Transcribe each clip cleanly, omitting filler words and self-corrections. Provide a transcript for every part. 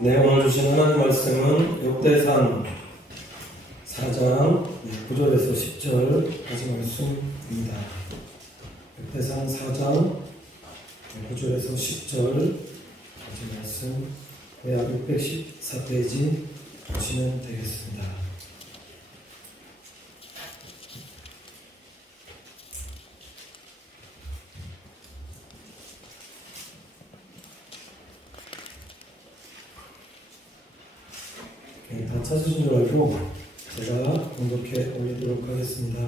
네, 오늘 주신 하나님 말씀은 역대상 4장 9절에서 10절까지 말씀입니다. 역대상 4장 9절에서 10절까지 말씀, 외약 614페이지 보시면 되겠습니다. 다 찾으신 줄 알고 제가 공독해 올리도록 하겠습니다.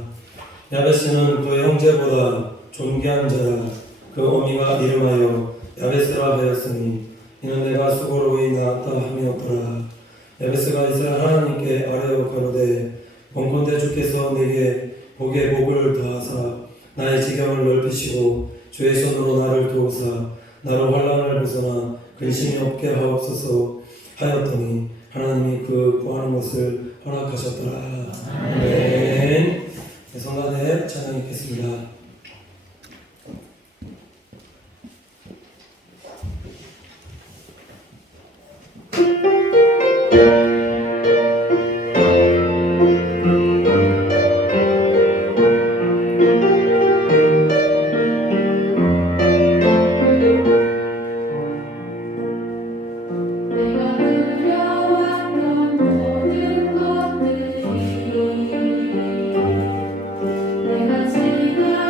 야베스는 그의 형제보다 존귀한 자라. 그 어미가 이름하여 야베스라 하였으니 이는 내가 수고로 낳았다 함이었더라. 야베스가 이스라엘 하나님께 아뢰어 가로되 원컨대 주께서 내게 복에 복을 더하사 나의 지경을 넓히시고 주의 손으로 나를 도우사 나로 환난을 벗어나 근심이 없게 하옵소서 하였더니 하나님이 그 구하는 것을 허락하셨더라. 아멘. 성단에 찬양 읽겠습니다. 내가 지나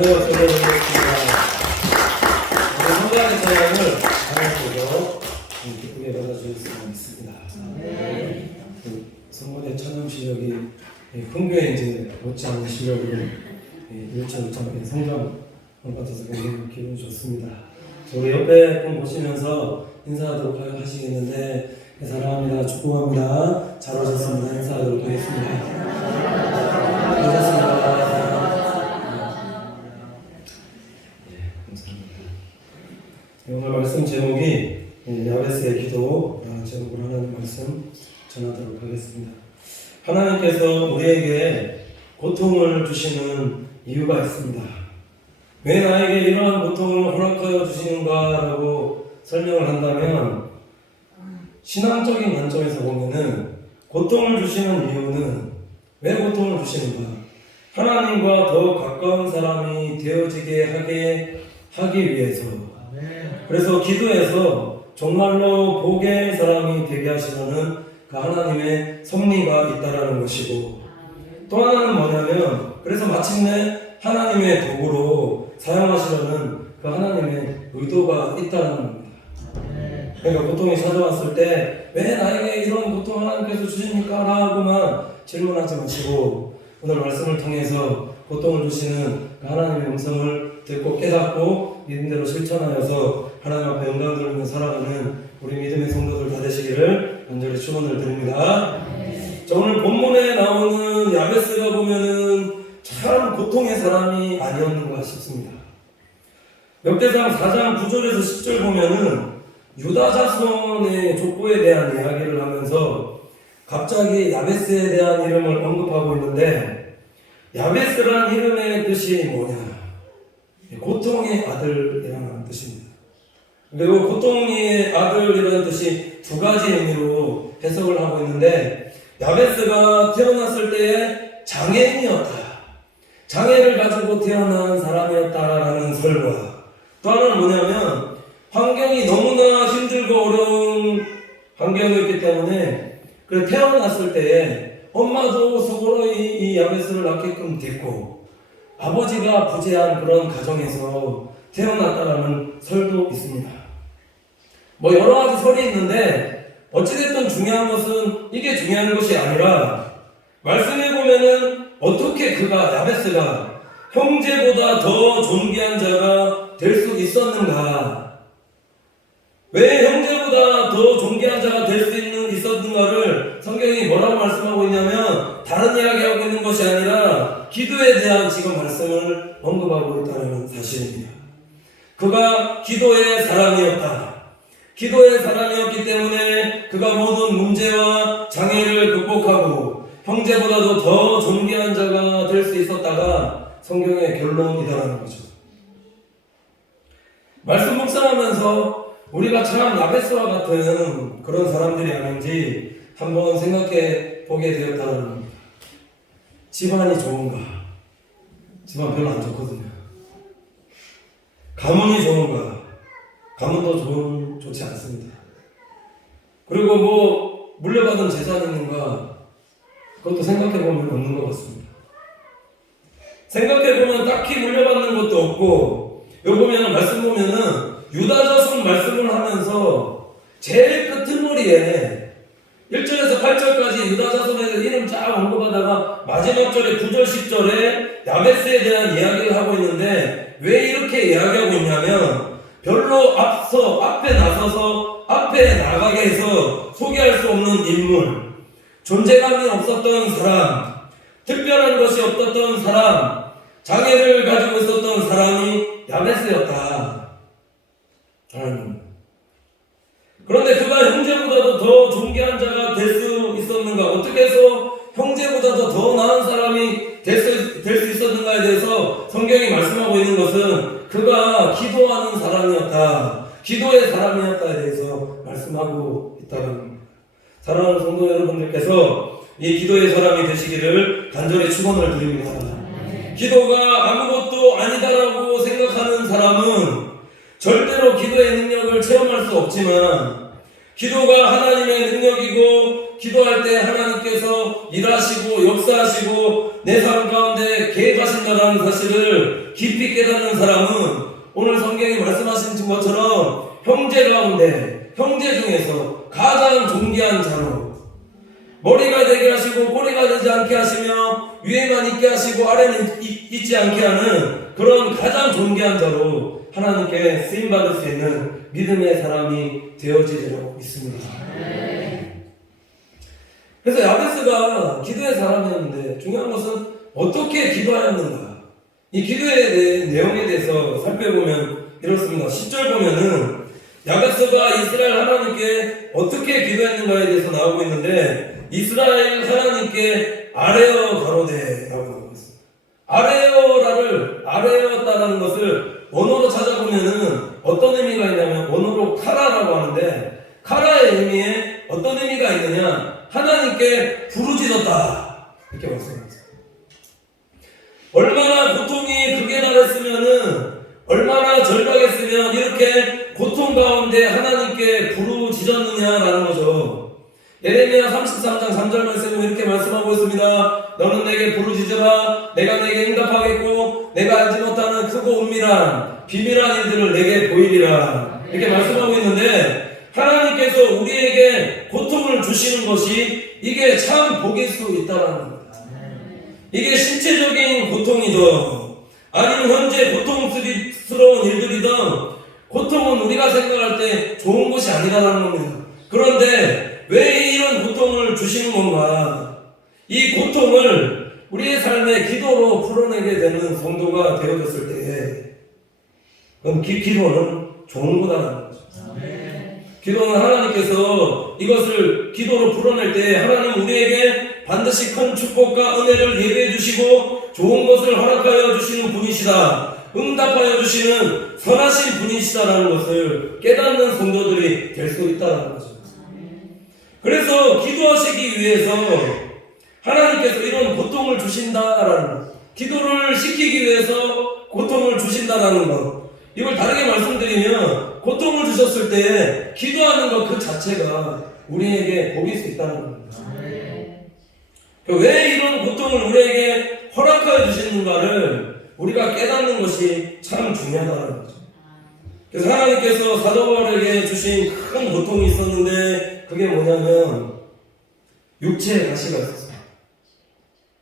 찬양을 드리겠습니다. 오늘 성장의 찬양을 하나님께서 기쁘게 받아주셨으면 믿습니다. 성권의 찬양 실력이 흥교에 이제 못지않은 실력으로 일차일차 성장 받아서 굉장히 기분이 좋습니다. 우리 옆에 분 보시면서 인사하도록 하시겠는데 사랑합니다. 축복합니다. 잘 오셨습니다. 인사하도록 하겠습니다. 반갑습니다. 감사합니다. 오늘 말씀 제목이 야베스의 기도 제목으로 하나님 말씀 전하도록 하겠습니다. 하나님께서 우리에게 고통을 주시는 이유가 있습니다. 왜 나에게 이러한 고통을 허락하여 주시는가라고 설명을 한다면 신앙적인 관점에서 보면은 고통을 주시는 이유는 왜 고통을 주시는가? 하나님과 더 가까운 사람이 되어지게 하기 위해서. 그래서 기도에서 정말로 복의 사람이 되게 하시려는 그 하나님의 섭리가 있다라는 것이고, 또 하나는 뭐냐면 그래서 마침내 하나님의 도구로 사용하시려는 그 하나님의 의도가 있다는 겁니다. 그러니까 고통이 찾아왔을 때 왜 나에게 이런 고통 하나님께서 주십니까? 라고만 질문하지 마시고 오늘 말씀을 통해서 고통을 주시는 그 하나님의 음성을 듣고 깨닫고 믿음대로 실천하여서 하나님 앞에 영광 돌리며 살아가는 우리 믿음의 성도들 다 되시기를 간절히 축원을 드립니다. 자, 오늘 본문에 나오는 야베스가 보면은 참 고통의 사람이 아니었는가 싶습니다. 역대상 4장 9절에서 10절 보면은 유다 자손의 족보에 대한 이야기를 하면서 갑자기 야베스에 대한 이름을 언급하고 있는데, 야베스라는 이름의 뜻이 뭐냐? 고통의 아들이라는 뜻입니다. 그리고 고통의 아들이라는 뜻이 두 가지 의미로 해석을 하고 있는데, 야베스가 태어났을 때에 장애인이었다, 장애를 가지고 태어난 사람이었다라는 설과, 또 하나는 뭐냐면 환경이 너무나 힘들고 어려운 환경이었기 때문에 그 태어났을 때에 엄마도 속으로 이 야베스를 낳게끔 됐고 아버지가 부재한 그런 가정에서 태어났다라는 설도 있습니다. 뭐 여러 가지 설이 있는데 어찌됐든 중요한 것은 이게 중요한 것이 아니라 말씀해 보면은 어떻게 야베스가 형제보다 더 존귀한 자가 될 수 있었는가? 왜 형제보다 더 존귀한 자가 될 수 있었는가를 성경이 뭐라고 말씀하고 있냐면 다른 이야기하고 있는 것이 아니라 기도에 대한 지금 말씀을 언급하고 있다는 사실입니다. 그가 기도의 사람이었다. 기도의 사람이었기 때문에 그가 모든 문제와 장애를 극복하고 형제보다도 더 존귀한 자가 될 수 있었다가 성경의 결론이다라는 거죠. 말씀 묵상하면서 우리가 참 야베스와 같은 그런 사람들이 아닌지 한번 생각해 보게 되었다는 겁니다. 집안이 좋은가? 집안 별로 안 좋거든요. 가문이 좋은가? 가문도 좋지 않습니다. 그리고 뭐 물려받은 재산이 있는가? 그것도 생각해 보면 없는 것 같습니다. 생각해 보면 딱히 물려받는 것도 없고, 여기 보면 말씀 보면은 유다 자손 말씀을 하면서 제일 끝머리에 1절에서 8절까지 유다 자손의 이름 쫙 언급하다가 마지막 절에 9절 10절에 야베스에 대한 이야기를 하고 있는데, 왜 이렇게 이야기하고 있냐면 별로 앞에 나서서 앞에 나가게 해서 소개할 수 없는 인물, 존재감이 없었던 사람, 특별한 것이 없었던 사람, 장애를 가지고 있었던 사람이 야베스였다. 그런데 그가 형제보다도 더 존귀한 자가 될 수 있었는가? 어떻게 해서 형제보다도 더 나은 사람이 될 수 있었는가에 대해서 성경이 말씀하고 있는 것은 그가 기도하는 사람이었다, 기도의 사람이었다에 대해서 말씀하고 있다는 겁니다. 사랑하는 성도 여러분들께서 이 기도의 사람이 되시기를 간절히 축원을 드립니다. 기도가 아무것도 아니다라고 생각하는 사람은 절대로 기도의 능력을 체험할 수 없지만, 기도가 하나님의 능력이고 기도할 때 하나님께서 일하시고 역사하시고 내 삶 가운데 계획하신다는 사실을 깊이 깨닫는 사람은 오늘 성경이 말씀하신 것처럼 형제 가운데, 형제 중에서 가장 존귀한 자로, 머리가 되게 하시고 꼬리가 되지 않게 하시며 위에만 있게 하시고 아래는 있지 않게 하는 그런 가장 존귀한 자로 하나님께 쓰임받을 수 있는 믿음의 사람이 되어지도록 믿습니다. 그래서 야베스가 기도의 사람이었는데 중요한 것은 어떻게 기도하였는가. 이 기도의 내용에 대해서 살펴보면 이렇습니다. 10절 보면은 야베스가 이스라엘 하나님께 어떻게 기도했는가에 대해서 나오고 있는데 이스라엘 하나님께 아뢰어 가로되라고 나오고 있습니다. 아뢰었다라는 것을 원어로 찾아보면은 어떤 의미가 있냐면 원어로 카라라고 하는데 카라의 의미에 어떤 의미가 있느냐, 하나님께 부르짖었다 이렇게 말씀합니다. 얼마나 고통이 극에 달했으면은, 얼마나 절박했으면 이렇게 고통 가운데 하나님께 부르짖었느냐라는 거죠. 예레미야 33장 3절 말씀은 이렇게 말씀하고 있습니다. 너는 내게 부르짖으라. 내가 내게 응답하겠고 내가 알지 못하는 크고 은밀한 비밀한 일들을 내게 보이리라. 이렇게 말씀하고 있는데 하나님께서 우리에게 고통을 주시는 것이 이게 참 복일 수 있다는 겁니다. 이게 신체적인 고통이든 아니면 현재 고통스러운 일들이든 고통은 우리가 생각할 때 좋은 것이 아니라는 겁니다. 그런데 왜 이런 고통을 주시는 건가? 이 고통을 우리의 삶의 기도로 풀어내게 되는 성도가 되어졌을 때에 그럼 기도는 좋은 거다라는 거죠. 기도는 하나님께서 이것을 기도로 풀어낼 때 하나님 우리에게 반드시 큰 축복과 은혜를 예배해 주시고 좋은 것을 허락하여 주시는 분이시다. 응답하여 주시는 선하신 분이시다라는 것을 깨닫는 성도들이 될 수 있다는 거죠. 그래서 기도하시기 위해서 하나님께서 이런 고통을 주신다라는 것, 기도를 시키기 위해서 고통을 주신다라는 것, 이걸 다르게 말씀드리면 고통을 주셨을 때 기도하는 것 그 자체가 우리에게 복일 수 있다는 겁니다. 왜 이런 고통을 우리에게 허락하여 주시는가를 우리가 깨닫는 것이 참 중요하다는 거죠. 그래서 하나님께서 사도 바울에게 주신 큰 고통이 있었는데 그게 뭐냐면 육체의 가시가 있었어요.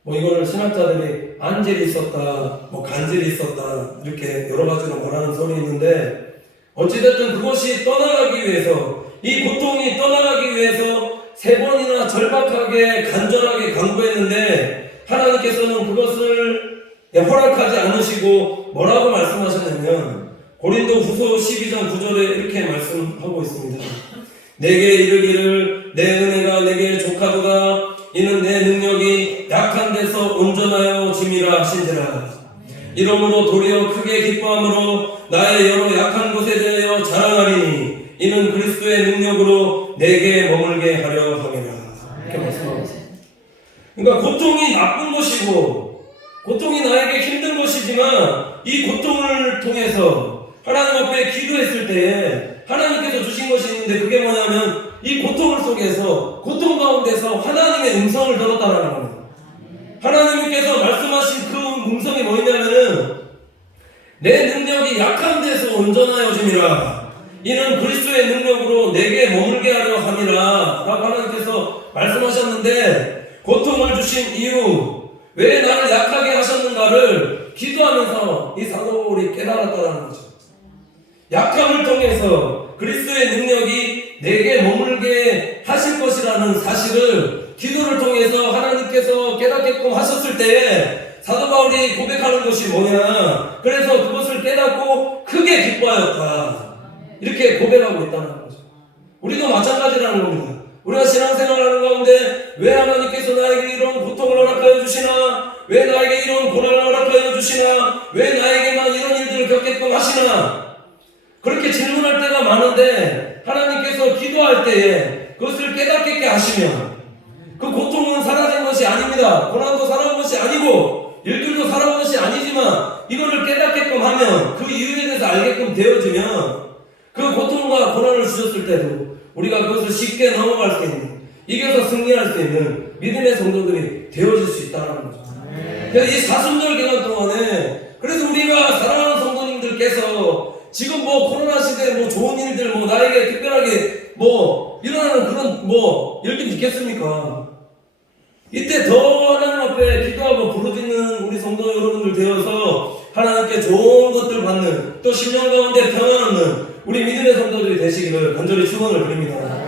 이거를 신학자들이 안젤이 있었다, 간질이 있었다 이렇게 여러 가지로 말하는 소리 있는데 어찌됐든 그것이 떠나가기 위해서, 이 고통이 떠나가기 위해서 3번이나 절박하게 간절하게 간구했는데 하나님께서는 그것을 허락하지 않으시고 뭐라고 말씀하셨냐면 고린도 후서 12장 9절에 이렇게 말씀하고 있습니다. 내게 이르기를 내 은혜가 내게 족하도다. 이는 내 능력이 약한 데서 온전하여 짐이라 하신지라. 이러므로 도리어 크게 기뻐함으로 나의 여러 약한 곳에 대하여 자랑하리니 이는 그리스도의 능력으로 내게 머물게 하려 함이라. 이렇게 말씀하고 있습니다. 그러니까 고통이 나쁜 것이고 고통이 나에게 힘든 것이지만 이 고통을 통해서 하나님 앞에 기도했을 때에 하나님께서 주신 것이 있는데 그게 뭐냐면 이 고통을 속에서, 고통 가운데서 하나님의 음성을 들었다는 겁니다. 하나님께서 말씀하신 그 음성이 뭐냐면은 내 능력이 약한 데서 온전하여 짐이라. 이는 그리스도의 능력으로 내게 머물게 하려 함이라 라고 하나님께서 말씀하셨는데 고통을 주신 이유, 왜 나를 약하게 하셨는가를 기도하면서 이 사도 바울이 깨달았다는 거죠. 약함을 통해서 그리스도의 능력이 내게 머물게 하실 것이라는 사실을 기도를 통해서 하나님께서 깨닫게끔 하셨을 때에 사도 바울이 고백하는 것이 뭐냐, 그래서 그것을 깨닫고 크게 기뻐하였다 이렇게 고백하고 있다는 거죠. 우리도 마찬가지라는 겁니다. 우리가 신앙생활하는 가운데 왜 하나님께서 나에게 이런 고통을 허락하여 주시나, 왜 나에게 이런 고난을 허락하여 주시나, 왜 나에게만 이런 일들을 겪게끔 하시나, 그렇게 질문할 때가 많은데 하나님께서 기도할 때에 그것을 깨닫게 하시면 그 고통은 사라진 것이 아닙니다. 고난도 사라진 것이 아니고 일들도 사라진 것이 아니지만 이거를 깨닫게끔 하면, 그 이유에 대해서 알게끔 되어지면 그 고통과 고난을 주셨을 때도 우리가 그것을 쉽게 넘어갈 수 있는, 이겨서 승리할 수 있는 믿음의 성도들이 되어질 수 있다는 거죠. 그래서 이 사순절 기간 동안에 그래서 우리가 사랑하는 성도님들께서 지금 뭐 코로나 시대에 뭐 좋은 일들 뭐 나에게 특별하게 뭐 일어나는 그런 뭐 일들이 있겠습니까? 이때 더 하나님 앞에 기도하고 부르짖는 우리 성도 여러분들 되어서 하나님께 좋은 것들 받는 또 심령 가운데 평안 얻는 우리 믿음의 성도들이 되시기를 간절히 축원을 드립니다.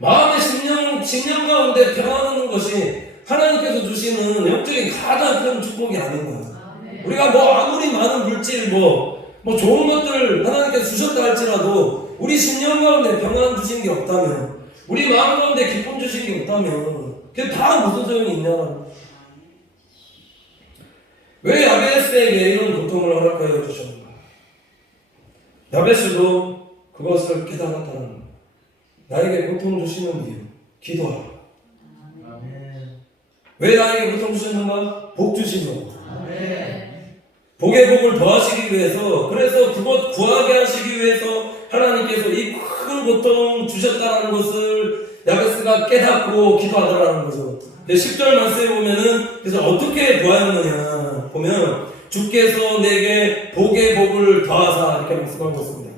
마음의 심령 가운데 평안 얻는 것이 하나님께서 주시는 영적인 가장 큰 축복이 아닌가. 우리가 뭐 아무리 많은 물질 뭐 좋은 것들 하나님께서 주셨다 할지라도 우리 심령 가운데 평안 주신 게 없다면 우리 마음 가운데 기쁨 주신 게 없다면 그게 다 무슨 소용이 있냐는 거죠. 왜 야베스에게 이런 고통을 허락하여 주셨는가? 야베스도 그것을 깨달았다는 거예요. 나에게 고통 주시는 이유 기도하라. 왜 나에게 고통 주셨는가? 복 주시는 거. 복의 복을 더하시기 위해서 그래서 그것 구하게 하시기 위해서 하나님께서 이 큰 고통 주셨다는 것을 야베스가 깨닫고 기도하더라는 거죠. 10절 말씀에 보면은 그래서 어떻게 구하였느냐 보면 주께서 내게 복의 복을 더하사 이렇게 말씀한 것입니다.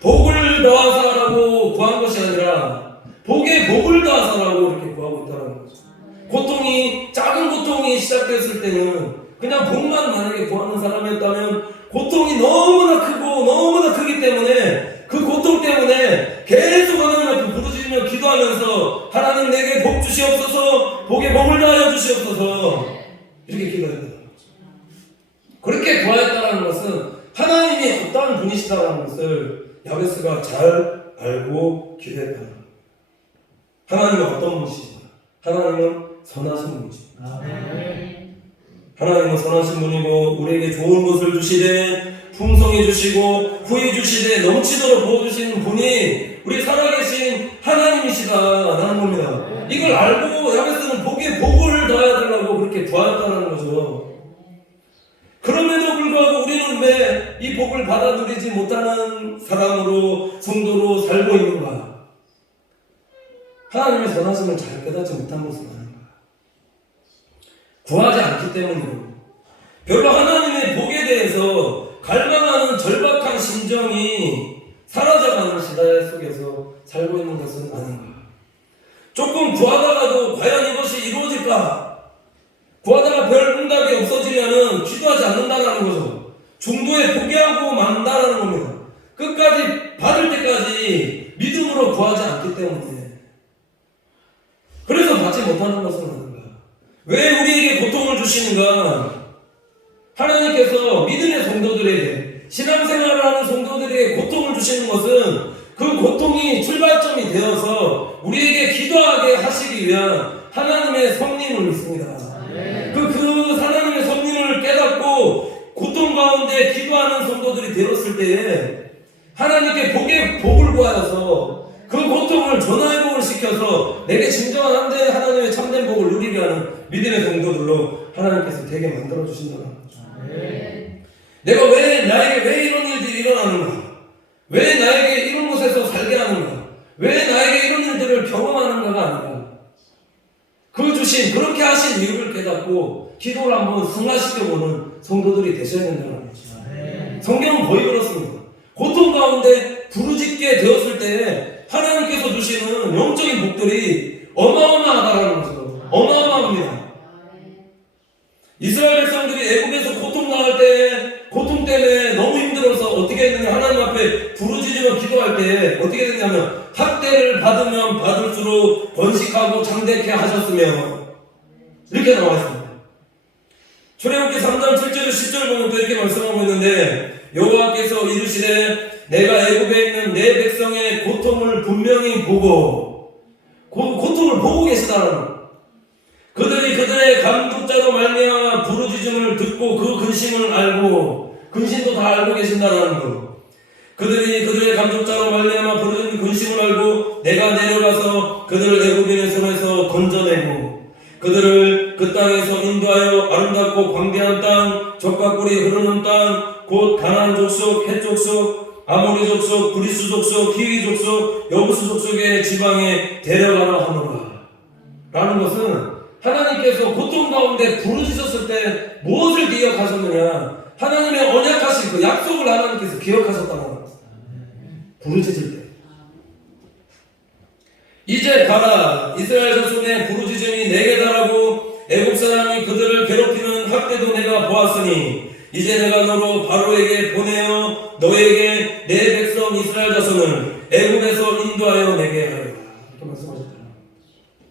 복을 더하사라고 구한 것이 아니라 복의 복을 더하사라고 이렇게 구하고 있다는 거죠. 고통이 작은 고통이 시작됐을 때는 그냥 복만 만약에 구하는 사람이었다면 고통이 너무나 크고 너무나 크기 때문에 그 고통 때문에 계속 하나님 앞에 부르짖으며 기도하면서 하나님 내게 복 주시옵소서 복의 복을 더하여 주시옵소서 이렇게 기도했다는 거죠. 그렇게 구하였다는 것은 하나님이 어떠한 분이시다는 것을 야베스가 잘 알고 기도했다는 거예요. 하나님은 어떤 분이시냐? 하나님은 선하신 분이십니다. 하나님은 선하신 분이고 우리에게 좋은 것을 주시되 풍성히 주시고 후히 주시되 넘치도록 부어주시는 분이 우리 살아계신 하나님이시다라는 겁니다. 이걸 알고 야베스는 복에 복을 더해야 되려고 그렇게 구하였다는 거죠. 그럼에도 불구하고 우리는 왜 이 복을 받아 누리지 못하는 사람으로 성도로 살고 있는가? 하나님의 선하심을 잘 깨닫지 못한 것은 아닌가? 구하지 않기 때문이고 별로 하나님의 복에 대해서 갈망하는 절박한 심정이 사라져가는 시대 속에서 살고 있는 것은 아닌가? 조금 구하다가도 과연 이것이 이루어질까? 구하다가 별 응답이 없어지면은 기도하지 않는다는 거죠. 중도에 포기하고 만다라는 겁니다. 끝까지 받을 때까지 믿음으로 구하지 않기 때문에 그래서 받지 못하는 것은 아닌가? 왜 우리에게 고통을 주시는가? 하나님께서 믿음의 성도들에게 신앙생활을 하는 성도들에게 고통을 주시는 것은 그 고통이 출발점이 되어서 우리에게 기도하게 하시기 위한 하나님의 섭리를 믿습니다. 그 하나님의 섭리를 깨닫고 고통 가운데 기도하는 성도들이 되었을 때에 하나님께 복을 구하여서 그 고통을 전화회복을 시켜서 내게 진정한 하나님의 참된 복을 누리게 하는 믿음의 성도들로 하나님께서 되게 만들어 주신다는 거죠. 내가 나에게 왜 이런 일들이 일어나는가? 왜 나에게 이런 곳에서 살게 하는가? 왜 나에게 이런 일들을 경험하는가가 아니라 그 주신 그렇게 하신 이유를 깨닫고 기도를 한번 승화시켜보는 성도들이 되셔야 된다는 거죠. 성경은 거의 그렇습니다. 고통 가운데 부르짖게 되었을 때 하나님께서 주시는 영적인 복들이 어마어마하다는 거죠. 어마어마합니다. 이스라엘 백성들이 애굽에서 고통 당할 때 고통 때문에 너무 힘들어서 어떻게 했느냐 하나님 앞에 부르짖으며 기도할 때 어떻게 됐냐면 학대를 받으면 받을수록 번식하고 장대케 하셨으며 이렇게 나와 있습니다. 출애굽기 3장 7절 10절 보면 또 이렇게 말씀하고 있는데 여호와께서 이르시되 내가 애굽에 있는 내 백성의 고통을 분명히 보고 고통을 보고 계시다는 거예요. 그들이 그들의 감독자로 말미암아 부르짖음을 듣고 그 근심을 알고 근심도 다 알고 계신다는 거. 그들이 그들의 감독자로 말미암아 부르짖는 근심을 알고 내가 내려가서 그들을 애굽인의 손에서 건져내고 그들을 그 땅에서 인도하여 아름답고 광대한 땅 적과 꿀이 흐르는 땅 곧 가나안 족속 헷 족속 아모리 족속, 브리스 족속, 히위 족속, 여부스 족속의 지방에 데려가라 하노라. 라는 것은 하나님께서 고통 가운데 부르짖었을 때 무엇을 기억하셨느냐? 하나님의 언약하신 그 약속을 하나님께서 기억하셨다는 겁니다. 부르짖을 때. 이제 가라. 이스라엘 자손의 부르짖음이 내게 달하고 애국 사람이 그들을 괴롭히는 학대도 내가 보았으니 이제 내가 너로 바로에게 보내어 너에게 내 백성 이스라엘 자손을 애국에서 인도하여 내게 하리라. 이렇게 말씀하셨잖아요.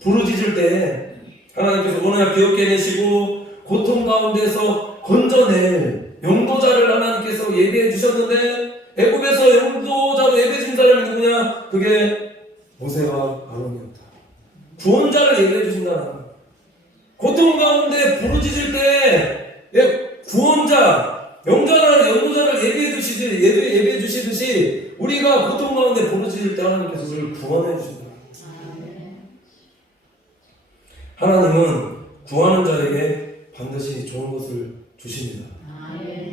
부르짖을 때 하나님께서 언약 기억해 내시고 고통 가운데서 건져낼 용도자를 하나님께서 예비해 주셨는데 애국에서 용도자로 예비해 준 사람이 누구냐? 그게 모세와 아론이었다. 구원자를 예비해 주신다. 고통 가운데 부르짖을 때 구원자, 용도자를 예비해 주시듯이 우리가 고통 가운데 부르짖을 때 하나님께서 우리를 구원해 주신다. 하나님은 구하는 자에게 반드시 좋은 것을 주십니다.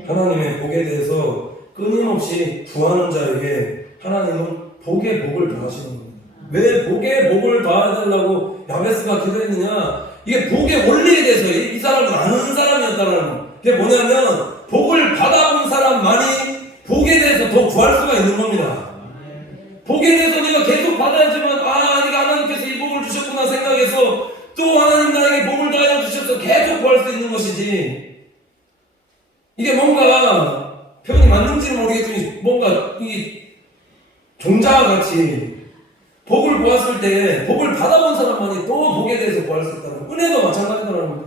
하나님의 복에 대해서 끊임없이 구하는 자에게 하나님은 복의 복을 더하시는 겁니다. 왜 복의 복을 더해달라고 야베스가 기도했느냐? 이게 복의 원리에 대해서 이 사람은 아는 사람이었다는 거예요. 그게 뭐냐면 복을 받아본 사람만이 복에 대해서 더 구할 수가 있는 겁니다. 복에 대해서 네가 계속 받아야지만 네가 하나님께서 이 복을 주셨구나 생각해서 또 하나님 나에게 복을 더하여 주셔서 계속 구할 수 있는 것이지. 이게 뭔가 표현이 맞는지는 모르겠지만 뭔가 이 종자와 같이 복을 보았을 때 복을 받아본 사람만이 또 복에 대해서 구할 수 있다는 은혜도 마찬가지라는 겁니다.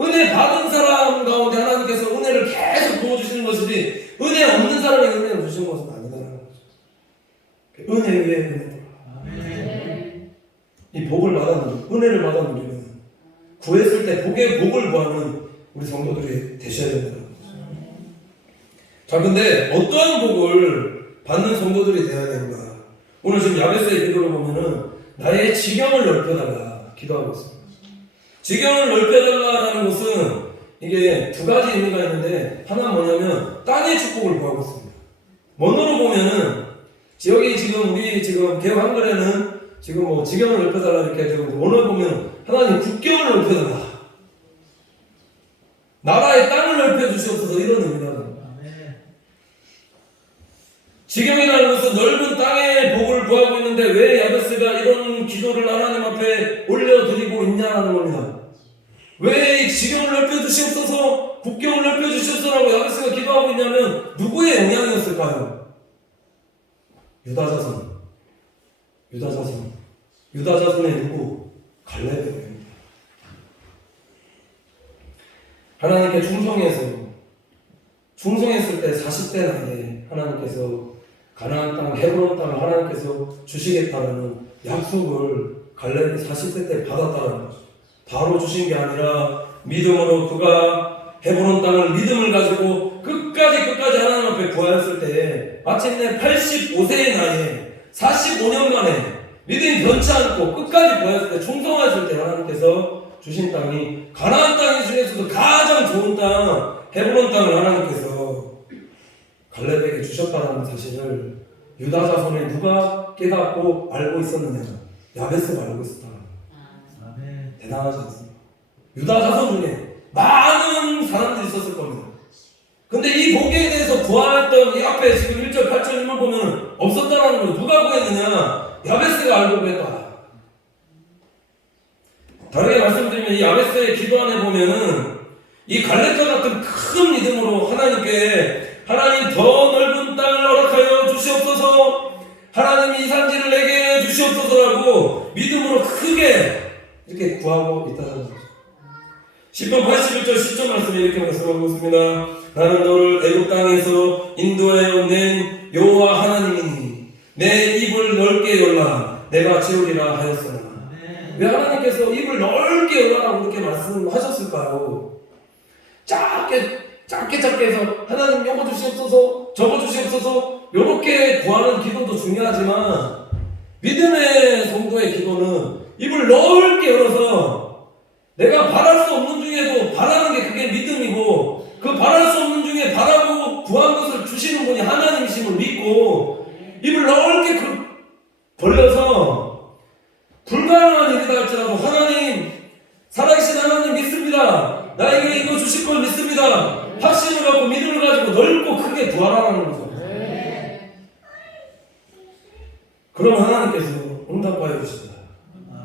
은혜 받은 사람 가운데 하나님께서 은혜를 계속 부어주시는 것이지 은혜 없는 사람에게 은혜를 주시는 것은 아니다라는 거죠. 은혜 위에 은혜. 이 복을 받아는 은혜를 받아는 우리는 구했을 때 복의 복을 구하는 우리 성도들이 되셔야 된다는 거죠. 자, 근데 어떠한 복을 받는 성도들이 되어야 되는가? 오늘 지금 야베스의 기도를 보면은 나의 지경을 넓혀달라 기도하고 있습니다. 지경을 넓혀달라라는 것은 이게 두 가지 의미가 있는데 하나는 뭐냐면 땅의 축복을 구하고 있습니다. 원어로 보면은 여기 지금 우리 지금 개혁 한글에는 지금 뭐 지경을 넓혀달라 이렇게 되고 원어로 보면 하나님 국경을 넓혀달라. 나라의 땅을 넓혀주시옵소서 이런 의미라는 겁니다. 지경이라는 것은 넓은 땅의 복을 구하고 있는데 왜 야베스가 이런 기도를 하나님 앞에 올려드리고 있냐는 겁니다. 왜 이 지경을 넓혀주시옵소서 국경을 넓혀주시옵소서라고 야베스가 기도하고 있냐면 누구의 영향이었을까요? 유다자손. 유다자손의 누구? 갈렙의 영향입니다. 하나님께 충성했을 때 40대 나이에 하나님께서 가나안 땅, 헤브론 땅을 하나님께서 주시겠다는 약속을 갈렙이 40세 때 받았다는 거죠. 바로 주신 게 아니라 믿음으로 그가 헤브론 땅을 믿음을 가지고 끝까지 하나님 앞에 구하였을 때 마침내 85세의 나이에 45년 만에 믿음이 변치 않고 끝까지 구하였을 때 충성하였을 때 하나님께서 주신 땅이 가나안 땅 중에서도 가장 좋은 땅 헤브론 땅을 하나님께서 갈렙에게 주셨다는 사실을 유다 자손에 누가 깨닫고 알고 있었느냐? 야베스가 알고 있었다. 대단하지 않습니까? 유다 자손 중에 많은 사람들이 있었을 겁니다. 근데 이 복에 대해서 구하였던 이 앞에 지금 1절 8절 1만 보면 없었다는 걸 누가 구했느냐? 야베스가 알고 구했다. 다르게 말씀드리면 이 야베스의 기도 안에 보면은 이 갈렙과 같은 큰 믿음으로 하나님께 하나님 더 넓은 땅을 허락하여 주시옵소서 하나님이 이 산지를 내게 주시옵소서라고 믿음으로 크게 이렇게 구하고 있다는 거죠. 10편 81절 10절 말씀에 이렇게 말씀하고 있습니다. 나는 너를 애굽 땅에서 인도하여 낸 여호와 하나님이니 내 입을 넓게 열라 내가 채우리라 하였으나 왜 하나님께서 입을 넓게 열라라고 그렇게 말씀하셨을까요? 짧게 해서 하나님 요거 주시옵소서 저거 주시옵소서 요렇게 구하는 기도도 중요하지만 믿음의 성도의 기도는 입을 넓게 열어서 내가 바랄 수 없는 중에도 바라는 게 그게 믿음이고 그 바랄 수 없는 중에 바라고 구한 것을 주시는 분이 하나님이심을 믿고 넓고 크게 부활하라는 거죠. 그럼 하나님께서 응답하여 주신다.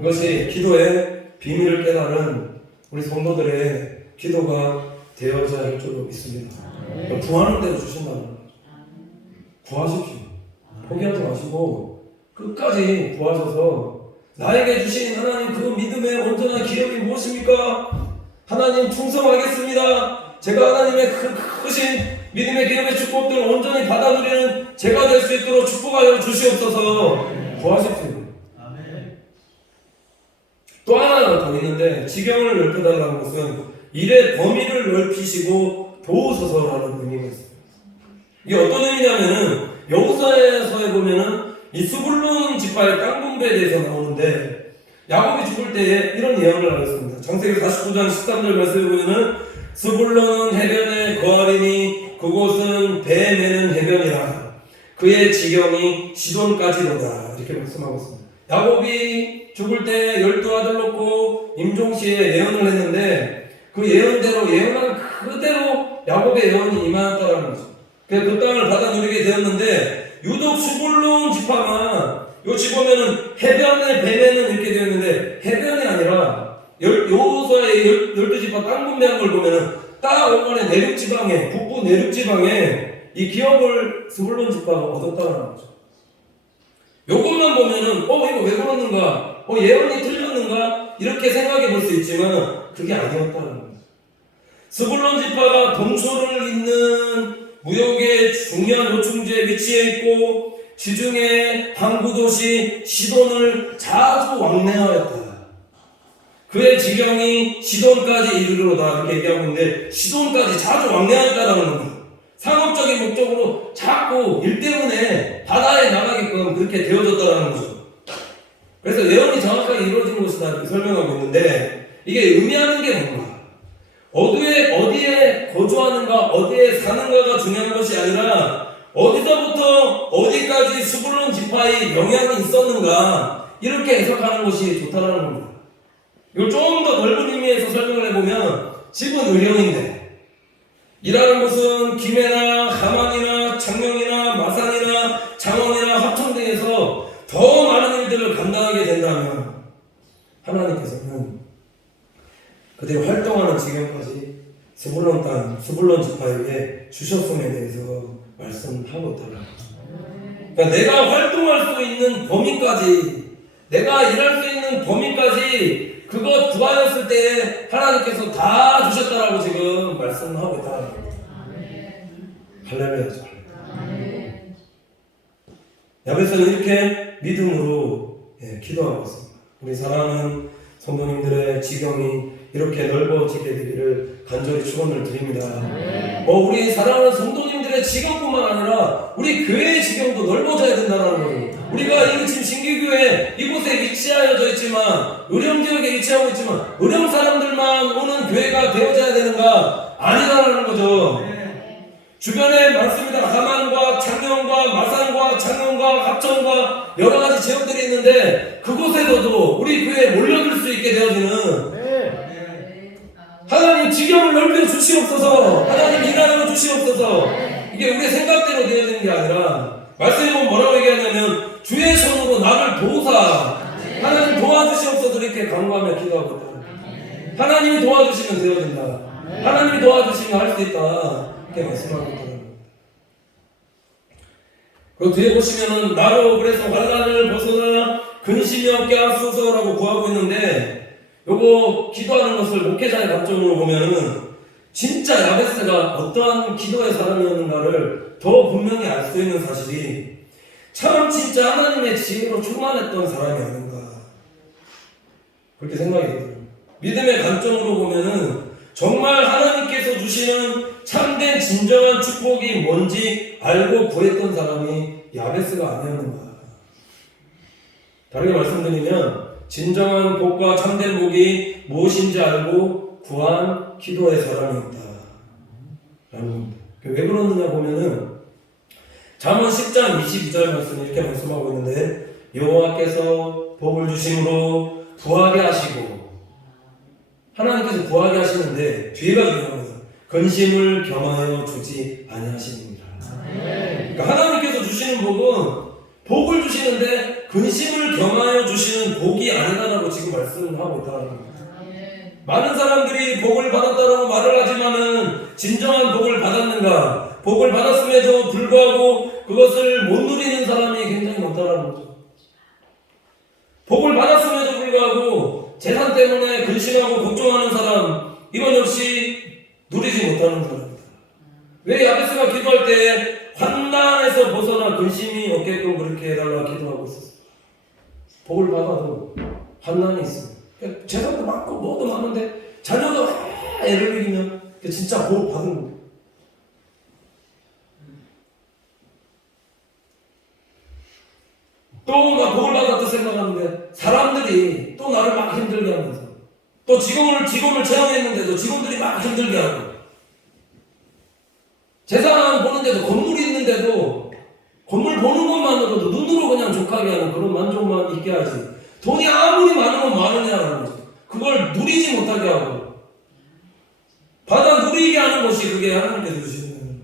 이것이 기도의 비밀을 깨달은 우리 성도들의 기도가 되어져야 할 줄로 믿습니다. 구하는 대로 주신다는 거죠. 구하십시오. 포기하지 마시고 끝까지 구하셔서 나에게 주신 하나님 그 믿음의 온전한 기업이 무엇입니까? 하나님 충성하겠습니다. 제가 하나님의 크신 믿음의 기업의 축복들을 온전히 받아 누리는 제가 될 수 있도록 축복하여 주시옵소서. 구하십시오. 또 하나 더 있는데 지경을 넓혀달라는 것은 일의 범위를 넓히시고 도우소서라는 의미가 있습니다. 이게 어떤 의미냐면은 여호수아서에 보면은 이 스불론 지파의 땅 분배에 대해서 나오는데 야곱이 죽을 때에 이런 예언을 하였습니다. 창세기 49장 13절 말씀에 보면은 스불론은 해변에 거하리니 그곳은 배 매는 해변이라 그의 지경이 시돈까지로다 이렇게 말씀하고 있습니다. 야곱이 죽을 때 12아들 놓고 임종시에 예언을 했는데 그 예언대로 예언한 그대로 야곱의 예언이 임하였다는 거죠. 그 땅을 받아 누리게 되었는데 유독 스불론 지파만 요치 보면은 해변에 배매는 이렇게 되어 있는데 해변이 아니라 여호수아의 12지파 땅 분배한 걸 보면은 딱 원만의 내륙지방에 북부 내륙지방에 이 기업을 스불론 지파가 얻었다는 거죠. 요것만 보면은 이거 왜 그러는가 예언이 틀렸는가 이렇게 생각해 볼 수 있지만 그게 아니었다는 거죠. 스불론 지파가 동서를 잇는 무역의 중요한 요충지에 위치해 있고 지중해 항구도시 시돈을 자주 왕래하였다. 그의 지경이 시돈까지 이르러다 이렇게 얘기하고 있는데 시돈까지 자주 왕래하였다라는 겁니다. 상업적인 목적으로 자꾸 일 때문에 바다에 나가게끔 그렇게 되어졌다는 거죠. 그래서 예언이 정확하게 이루어진 것이다 이렇게 설명하고 있는데 이게 의미하는 게 뭔가? 어디에 거주하는가, 어디에 사는가가 중요한 것이 아니라 어디서부터 어디까지 스불론 지파의 영향이 있었는가 이렇게 해석하는 것이 좋다는 겁니다. 이걸 좀 더 넓은 의미에서 설명을 해보면 집은 의령인데 이라는 것은 김해나 함안이나 창녕이나 마산이나 장원이나 합천 등에서 더 많은 일들을 감당하게 된다면 하나님께서는 그들이 활동하는 지경까지 스불론 땅, 스불론 지파에게 주셨음에 대해서 말씀하고 있다는 거죠. 그러니까 내가 활동할 수 있는 범위까지, 내가 일할 수 있는 범위까지 그것 구하였을 때 하나님께서 다 주셨다라고 지금 말씀하고 있다는 거죠. 할렐루야죠. 야베스는 이렇게 믿음으로 기도하고 있습니다. 우리 사랑하는 성도님들의 지경이 이렇게 넓어지게 되기를 간절히 축원을 드립니다. 우리 사랑하는 성도님들의 지경뿐만 아니라 우리 교회의 지경도 넓어져야 된다는 거예요. 우리가 이 지금 신기교회 이곳에 위치하여져 있지만 의령 지역에 위치하고 있지만 의령 사람들만 오는 교회가 되어져야 되는가? 아니라는 거죠. 주변에 많습니다. 함안과 창녕과 마산과 창녕과 합천과 여러 가지 지역들이 있는데 그곳에서도 우리 교회에 몰려들 수 있게 되어지는 하나님 지경을 넓혀 주시옵소서. 하나님 일하여 주시옵소서. 이게 우리의 생각대로 되어지는 게 아니라 말씀에 보면 뭐라고 얘기하냐면 주의 손으로 나를 도우사 하나님 도와주시옵소서 이렇게 간구하며 기도하고 있다. 하나님이 도와주시면 되어진다. 하나님이 도와주시면 할 수 있다. 이렇게 말씀하고 있더라고요. 그 뒤에 보시면은 나로 그래서 환난을 벗어나 근심이 없게 하소서라고 구하고 있는데 요거 기도하는 것을 목회자의 관점으로 보면은 진짜 야베스가 어떠한 기도의 사람이었는가를 더 분명히 알 수 있는 사실이 참 진짜 하나님의 지혜로 충만했던 사람이 아닌가 그렇게 생각이 들어요. 믿음의 관점으로 보면은 정말 하나님께서 주시는 참된 진정한 축복이 뭔지 알고 구했던 사람이 야베스가 아니었는가. 다르게 말씀드리면 진정한 복과 참된 복이 무엇인지 알고 구한 기도의 사람이었다 라는 겁니다. 왜 그러느냐 보면은 잠언 10장 22절 말씀 이렇게 말씀하고 있는데 여호와께서 복을 주심으로 부하게 하시고 하나님께서 구하게 하시는데 뒤에가 중요합니다. 근심을 겸하여 주지 아니하십니다. 그러니까 하나님께서 주시는 복을 주시는데 근심을 겸하여 주시는 복이 아니다라고 지금 말씀을 하고 있다는 겁니다. 많은 사람들이 복을 받았다라고 말을 하지만은 진정한 복을 받았는가? 복을 받았음에도 불구하고 그것을 못 누리는 사람이 굉장히 많다라는 거죠. 복을 받았음에도 불구하고 재산 때문에 근심하고 걱정하는 사람, 이건 역시 누리지 못하는 사람입니다. 왜 야베스가 기도할 때 환난에서 벗어나 근심이 없게끔 그렇게 해달라 기도하고 있었어요? 복을 받아도 환난이 있어요. 재산도 많고 뭐도 많은데 자녀가 애를 먹이면 진짜 복 받은 거예요. 또 막 복을 받았다 생각하는데 사람들이 또 나를 막 힘들게 하면서 또 직원을 채용했는데도 직원들이 막 힘들게 하고 재산 보는데도 건물이 있는데도 건물 보는 것만으로도 눈으로 그냥 족하게 하는 그런 만족만 있게 하지 돈이 아무리 많으면 많으냐는 거죠. 그걸 누리지 못하게 하고 받아 누리게 하는 것이 그게 하나님께서 주시는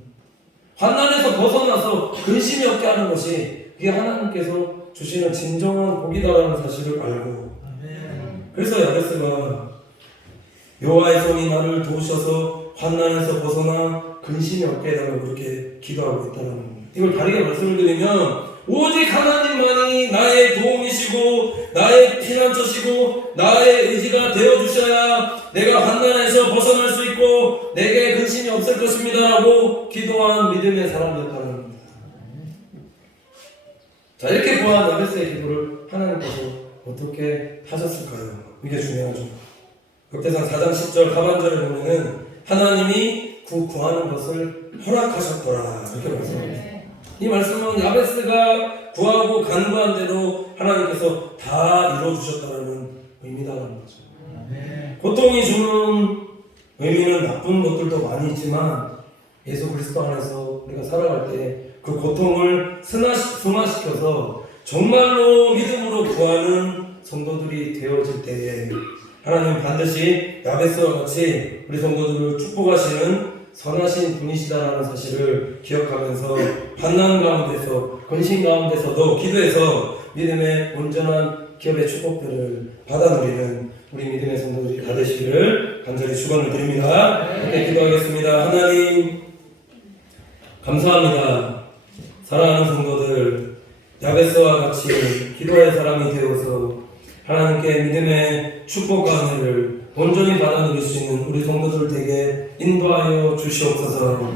환난에서 벗어나서 근심이 없게 하는 것이 그게 하나님께서 주시는 진정한 복이다라는 사실을 알고 그래서 야베스가 여호와의 손이 나를 도우셔서 환난에서 벗어나 근심이 없게 해달라고 그렇게 기도하고 있다는 겁니다. 이걸 다르게 말씀을 드리면 오직 하나님만이 나의 도움이시고 나의 피난처시고 나의 의지가 되어주셔야 내가 환난에서 벗어날 수 있고 내게 근심이 없을 것입니다 라고 기도한 믿음의 사람이었다는 겁니다. 자, 이렇게 보한 야베스의 기도를 하나님께서 어떻게 하셨을까요? 이게 중요하죠. 역대상 4장 10절 하반절에 보면은 하나님이 구하는 것을 허락하셨더라 이렇게 말씀합니다. 이 말씀은 야베스가 구하고 간구한 대로 하나님께서 다 이루어주셨다는 의미다라는 거죠. 고통이 주는 의미는 나쁜 것들도 많이 있지만 예수 그리스도 안에서 우리가 살아갈 때 그 고통을 승화시켜서 정말로 믿음으로 구하는 성도들이 되어질 때에 하나님 반드시 야베스와 같이 우리 성도들을 축복하시는 선하신 분이시다라는 사실을 기억하면서 환난 가운데서 근심 가운데서도 기도해서 믿음의 온전한 기업의 축복들을 받아 누리는 우리 믿음의 성도들이 다 되시기를 간절히 축원을 드립니다. 이렇게 기도하겠습니다. 하나님 감사합니다. 사랑하는 성도들 야베스와 같이 기도의 사람이 되어서 하나님께 믿음의 축복과 은혜를 온전히 받아 누릴 수 있는 우리 성도들 되게 인도하여 주시옵소서.